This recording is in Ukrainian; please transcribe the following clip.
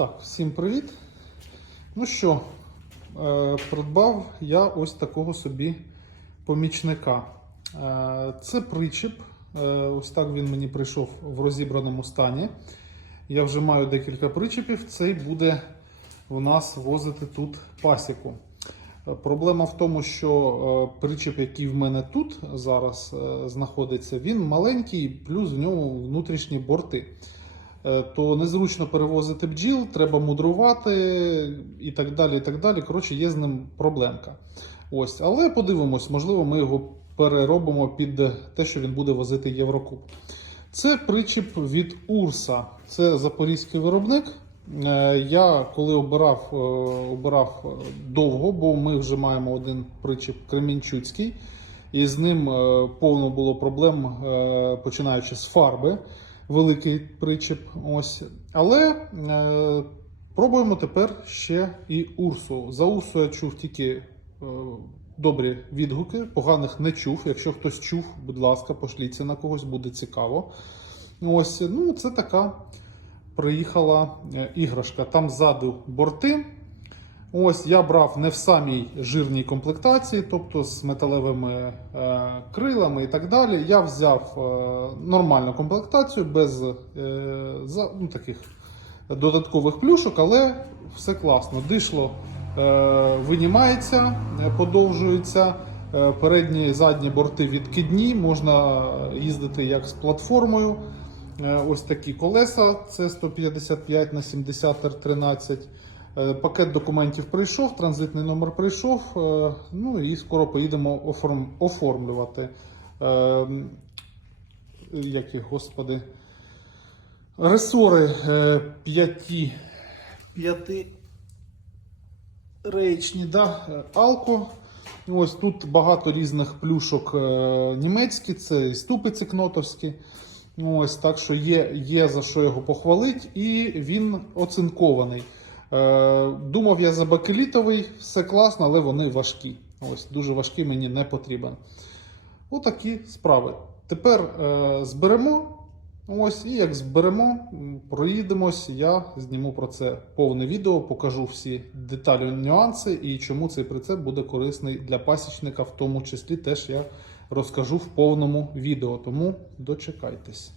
Так, всім привіт. Ну що, е, придбав я ось такого собі помічника. Е, це причіп. Е, ось так він мені прийшов в розібраному стані. Я вже маю декілька причепів. Цей буде у нас возити тут пасіку. Проблема в тому, що е, який в мене тут зараз знаходиться, він маленький, плюс в ньому внутрішні борти. Е, То незручно перевозити бджіл, треба мудрувати і так далі. і так далі. Коротше, є з ним проблемка. Ось, але подивимось, можливо, ми його переробимо під те, що він буде возити Єврокуб. Це причіп від Урса. Це запорізький виробник. Е, Я коли обирав, е, обирав довго, бо ми вже маємо один причіп Кремінчуцький, і з ним повно було проблем, починаючи з фарби. Великий причіп. Ось. Але е, пробуємо тепер ще і Урсу. За Урсу я чув тільки е, добрі відгуки, поганих не чув. Якщо хтось чув, будь ласка, пошліться на когось, буде цікаво. Ось, ну, це така приїхала е, іграшка. Там ззаду борти. Ось я брав не в самій жирній комплектації, тобто з металевими е, крилами і так далі. Я взяв е, нормальну комплектацію без е, за, ну, таких додаткових плюшок, але все класно. Дишло е, винімається, е, подовжується. Е, передні і задні борти відкидні, можна їздити як з платформою. Е, Ось такі колеса, це 155 на 70 R13. Е, Пакет документів прийшов, транзитний номер прийшов. е, Ну і скоро поїдемо оформ... оформлювати. Е, Як їх, господи. Ресори е, п'яті. П'яти речні, да? е, Алко. Ось тут багато різних плюшок е, німецькі, це і ступиці кнотовські. Ось так що є, є за що його похвалити, і він оцинкований. Е, думав я за бакелітовий, все класно, але вони важкі. Ось дуже важкі мені не потрібен. Отакі справи. Тепер е, зберемо. Ось, і як зберемо, проїдемось, я зніму про це повне відео, покажу всі деталі, нюанси і чому цей прицеп буде корисний для пасічника, в тому числі теж я розкажу в повному відео. Тому дочекайтесь.